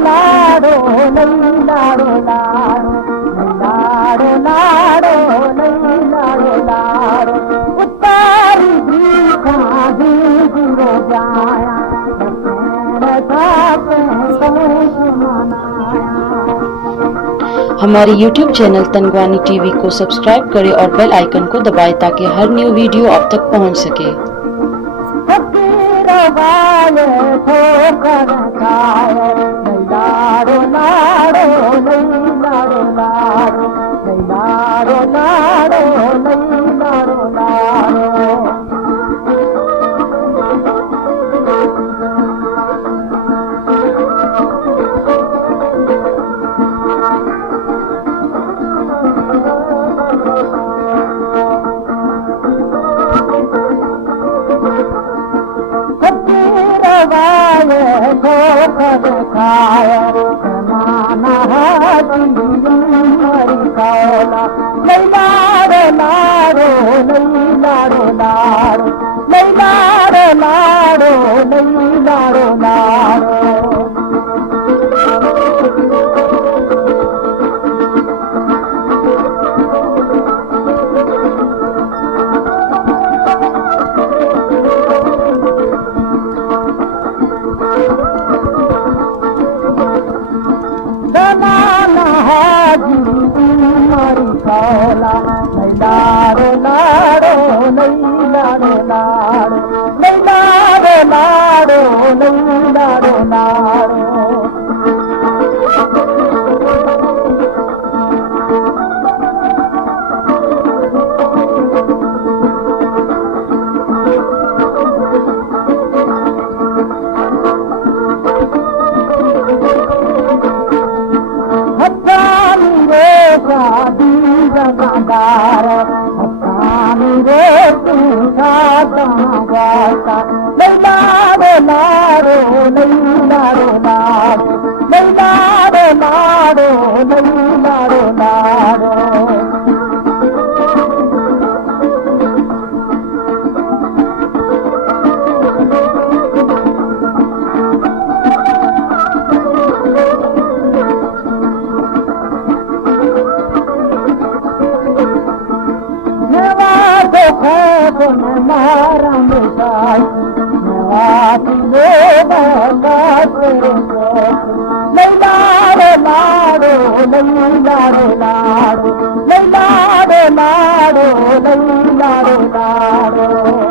लाडो नहीं लाडो लाडो लाडो लाडो नहीं लाडो लाडो उतारी भीखा गिरो जाया हमारे YouTube चैनल तनगवानी टीवी को सब्सक्राइब करें और बेल आइकन को दबाएं ताकि हर न्यू वीडियो आप तक पहुंच सके। लाडो लाडो नहीं लाडो लाडो लाडो लाडो नहीं लाडो लाडो खाया जमाना नहीं लाडो लाडो नहीं लाडो लाडो नहीं लाडो लाडो नहीं लाडो लाडो लाडो लाडो नहीं लाडो लाडो नहीं लाडो लाडो नहीं लाडो लाडो शादी जगादार रे पूछा वाता नहीं लाडो लाडो नहीं लाडो लाडो नहीं लाडो लाडो नहीं लाडो लाडो मारा मिसाई नहीं लाडो लाडो नहीं लाडो लाडो नहीं लाडो लाडो नहीं लाडो लाडो